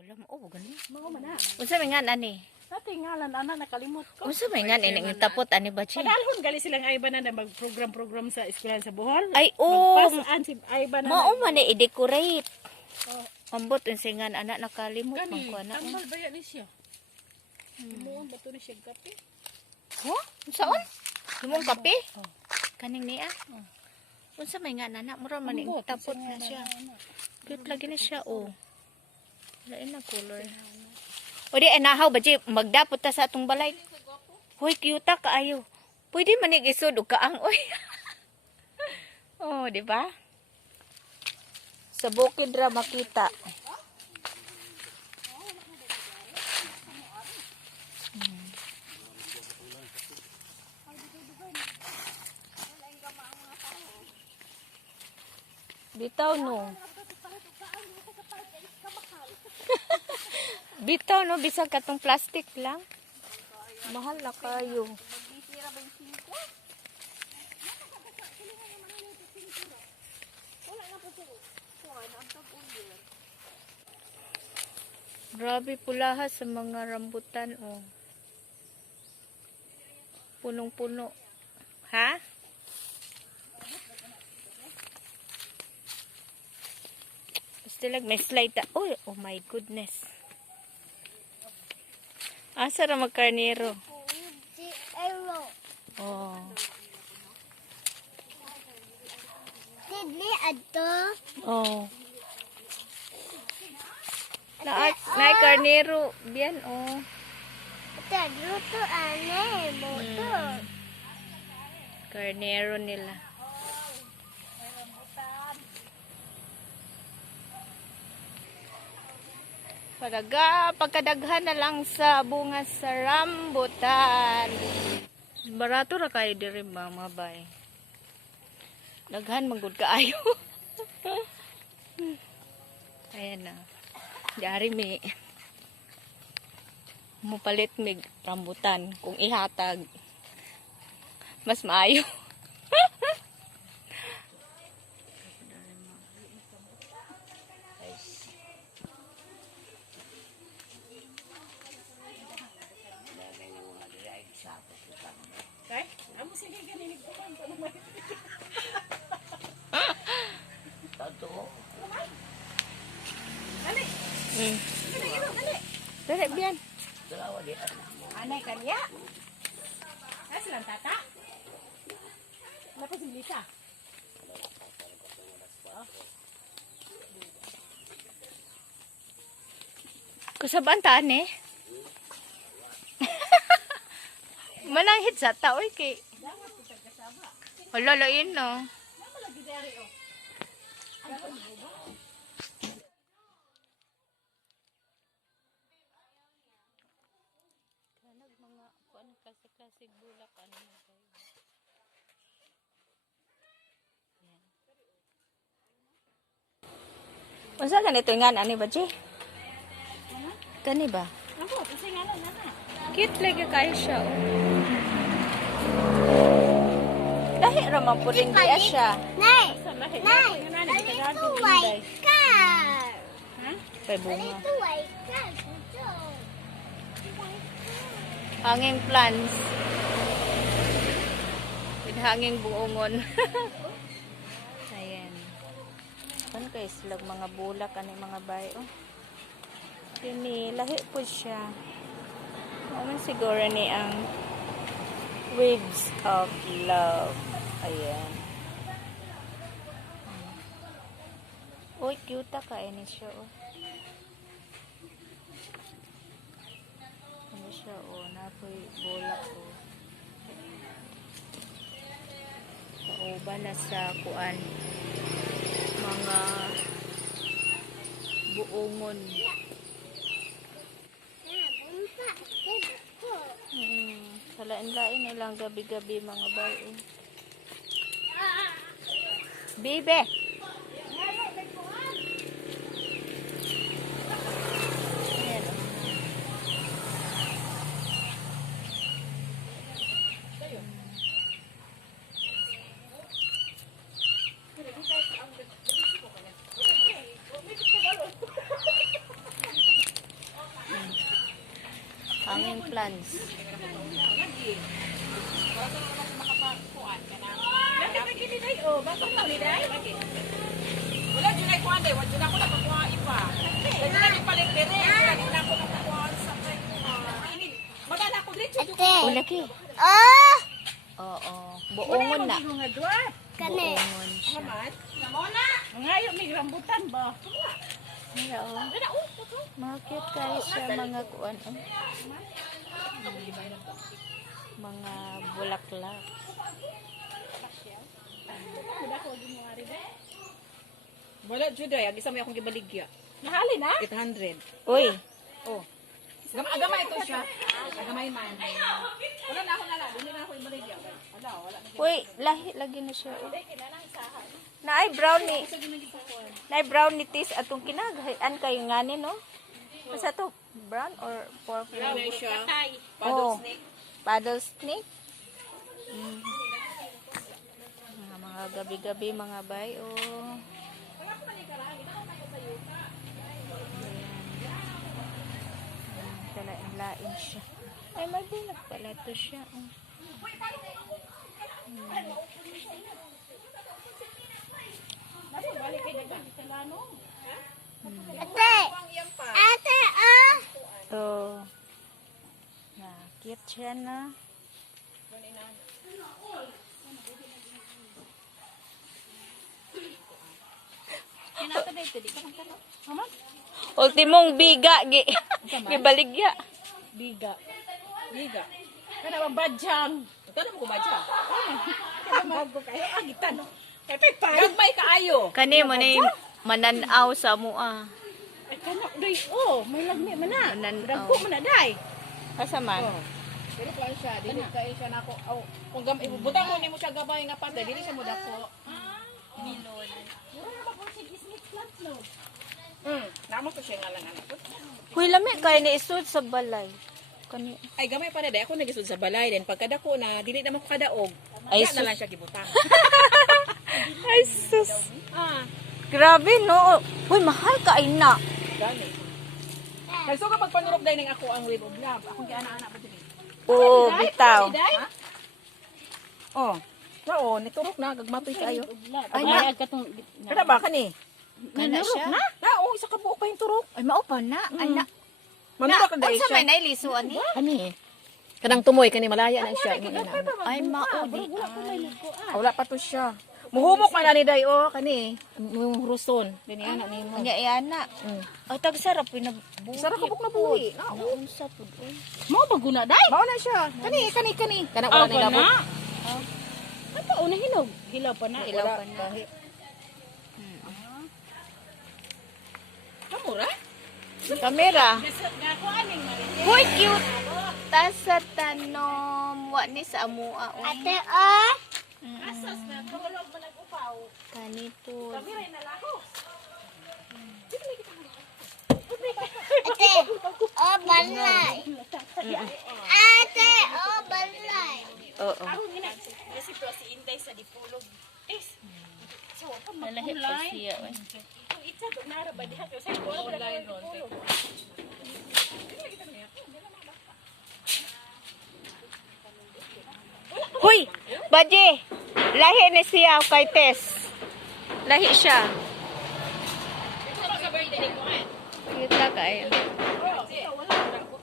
Wala mo, oh, gani. Mao man na. Unsa may nga ani? Dati ngalan ana nakalimot ko. Unsa may nga ini tapot ani ba chi? Padalhon gali silang Ayba na mag-program sa eskwelahan sa Bohol. Ay oh, Pasaan si Ayba na. mao man ni i-decorate. Oh. Ambot unsingan anak nakalimot man Gani, ko na. tambal ba yan ni siya? Muon ba to ni siya kape? Ho? Unsaon? Imong kape? Oh. Kaning niya. Unsa may nga nana mura man ni Ambot, tapot unsa na nga siya. na. Cute lagi na siya oh. Lain na color. O di anahaw ba di magdapot ta sa atong balay. Hoy cute ta kaayo. Pwede man ig isod og kaang oy. Oh, di ba? Sa bukid ra makita. Bitaw no. Bitaw no, bisag katong plastic lang. Mahal na kayo. Grabe pulaha sa mga rambutan oh. Punong-puno. Ha? Basta lang may slide ta. Oh my goodness. Asa ra magkarnero? Oh. Tidli ato. Oh. Na karnero biyan oh. Tadro to ane motor. Karnero nila. Pagkadaghan na lang sa bunga sa rambutan. Barato ra kayo diri mga bay. Daghan magud kaayo. Ayan na. Dari mi mupalit mig rambutan kung ihatag. Mas maayo. Kay, amo sige gani ko man to naman. Dali. Dali. Dali biyan. Anay kanya. Ay silang tata. Napa si Lisa? Kusabaan taan eh. Mananghit sa taoy kay. Wala lain no. Napa lagi dari oh. Kanag mga kuan klase-klase bulak ano kayo. Yan. Unsa ganito nga ani ba Ji? Kani ba? Ako, kasi nga lang nana. Cute lagi kayo siya oh. Lahi raman po rin diya siya. Nay, Sa lahi. nay. Yung nani Dali kita to gagawin white day. car. Ha? Kay Dali bunga. to white car. Gusto. Hanging plants. With hanging buongon. Ayan. Kan kay silag mga bulak ani mga bay oh. Kini lahi po siya. Ano siguro ni ang Waves of Love. Ayan. Uy, cute ka ini siya oh. Ano siya oh, napoy bulak oh. Kauban na sa kuan mga buongon. Bumpa. Gusto. Salain-lain nilang gabi-gabi mga bayo. Bibe! Ayan o. plants. Lagi day oh, bakit lang ni day? Wala dyan ay kuhan day, wala dyan ako nakakuha ipa. Wala dyan ay palit dire, wala dyan ako nakakuha sa kayo. Magana ko dito. Ate. Oh, laki. Oh! Oo. Buongon na. Kani. Buongon siya. Namona! Ngayo may rambutan ba? Mira, oh. Mga cute kayo siya, mga kuan. Oh. Mga bulaklak. Wala dyan day, agisa may akong gibaligya. Nahali na? 800. Uy, Oh. Agamay ito siya. Agamay man. Wala na ako nala, dili na ako ibaligya. Wala na. uy, lahi lagi na siya. Oh. Naay brownie. Naay brownie tis atong kinagahian kayo ngani no? Basta to brown or pork? Wala na siya. Oh. Paddle snake. Paddle snake. Mm. Mga gabi-gabi mga bay. Oh. Kalain-lain siya. Ay, mabulag pala to siya. Oh. Ate. Ate, oh! To. Cute siya na. Ultimong biga gi gibaligya. Biga. Biga. Kana ba badyang? Kana mo ko badyang? Kana mo kayo agitan. Gagmay kaayo. Kani mo ni mananaw sa mua. Ay kana day oh, may lagmi man na. Mananaw. Dagko man na day. Asa man? Pero kuan siya, dili kay siya nako. Kung ibutang mo nimo siya gabay nga patay, dili siya mo dako. Milon. Mura ba ko si business plant no? Namo ko siya nga lang anak. Huy lami kay ni isud sa balay. Kani Ay gamay pa na day ako nagisud sa balay din pagkadako na dili na mo ko kadaog. Ay, Ay na lang siya gibutang. ay sus. Ah, Grabe no. Huy mahal ka ay na. gani. Kaysa ka pagpanurok day ning ako ang wave of love. Akong giana-ana ba dili? Oo, bitaw. Oh. Oo, niturok na gagmatoy kayo. Ay na. Kada ba kani? Kana siya. Na, oo, isa ka buok pa yung turok. Ay maupa na. Ay na. Manurok na day Unsa siya. may nailiso ani? Kani. Kanang tumoy kani malaya na siya. Ay maudi. Wala pa to siya. Muhumok man ani day oh kani. Yung ruson. Dini ana ni mo. Anya iana. Ay tag sarap pinabuhi. Sarap kabuk na buhi. Unsa pud oy. Mo baguna day. Mao na siya. Kani. Kana wala ni labo. Apa una hinog? Hilaw pa na. Ilaw pa na. Kamura? Kamera. Huy cute. Tasa tanom wa ni sa amua. Ate, oh! Asas na tulog man nag-upaw. Kanito. Kamera na lako. Ate, oh, balay. Ate, oh, balay. Oo. Ako gina. Kasi pro si Inday sa dipulog. So, ako Nalahi pa siya. Oy. Kung itsa to nara ba diha kasi ko online ron. Huy! Baje! Lahi ni siya kay Tess. Lahi siya. Ito sa birthday ni ko eh. Cute na kayo. Wala na ako.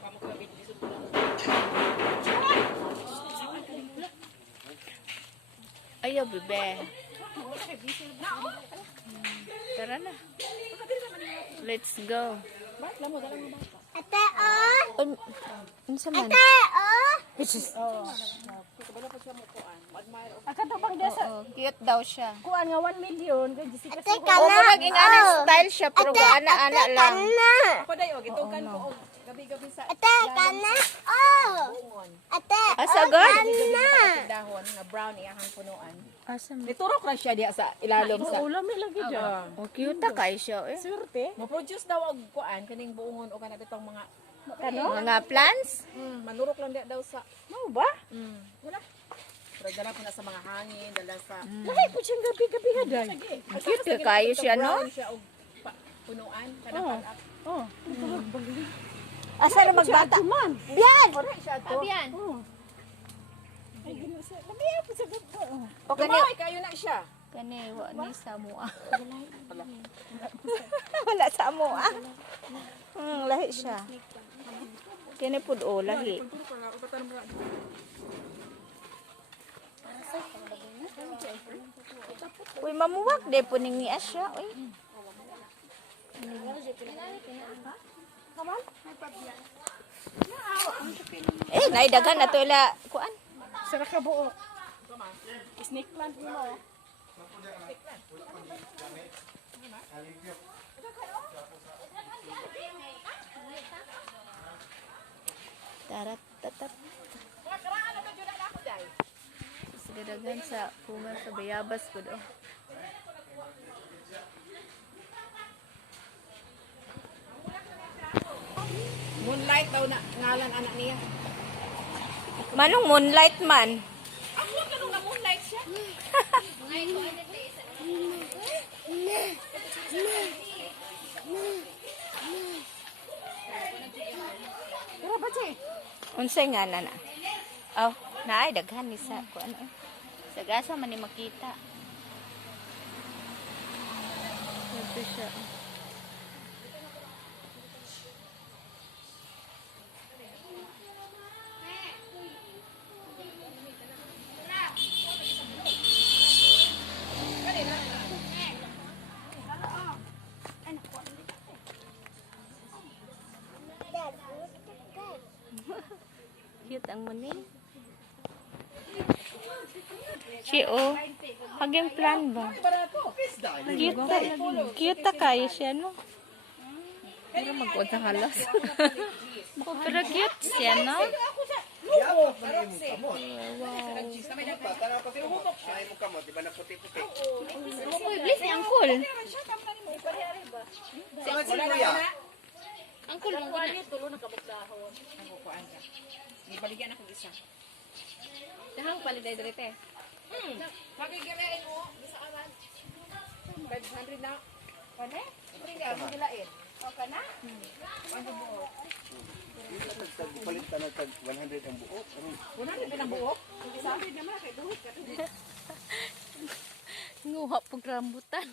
Kamo ko bit lisod ko. Ayo, bebe. Tara na. Let's go. Ate, oh! Unsa man? Ate, oh! Oo, cute daw siya. Kuan nga 1 million kay Jessica. Ate, Oo, kana! maging ano style siya, pero ana-ana lang. Kana! Ako dayo gitukan ko og gabi-gabi sa Ate, kana! Oh! Ate, Asa oh, God? kana! dahon nga brown iyahang punuan. Asa man? Niturok ra siya diha sa ilalom sa. Ulami lagi dyan. Oh, cute na kayo siya. Eh. Swerte. Mo-produce daw og kuan kaning buongon o kana ditong mga Mga plants? manurok lang diha daw sa. Ano ba? Wala. Pero dala ko na sa mga hangin, dala sa Lahi po siyang gabi-gabi nga dyan. Cute ka kayo siya, no? Brown siya og punuan kana palap. Oh. Asa na magbata? Biyan! Abian. O kani, Gamay kayo na siya. kani, wa ni sa mua. Wala sa mua. Lahi siya. Kini pud o, lahi. Uy, mamuwak de po ning niya siya. Uy. Naidagan na to ila kuan. Sara ka buok. Snake plant mo. Tarat tatat. Mga karaan na to jud na ako dai. Sigadagan sa puma sa bayabas pud oh. Moonlight daw na ngalan anak niya. Manong moonlight man. Ako ganun na moonlight siya. Pero ba siya? Unsay nga na na? Oh, naay daghan ni sa kuan oh. Sa gasa man ni makita. Ito siya. Cute ang muni. Si oh. Haging plan ba? Cute ta. Cute ta kayo siya no. Pero magkuod sa halos. Pero cute siya no. Uy, please ni Uncle. Uncle, mong gina. Tulo na kabukdahon. Ako kuan ka. Ibaligyan ako isa. Dahang paliday direte. Magigirain mo sa aran. 500 na. Kane? Pringa mo gilain. O kana? Ano buo? Palit ka na tag 100 ang buo. 100 din ang buo. Sabi naman kay buhit ka. Nguha pag rambutan.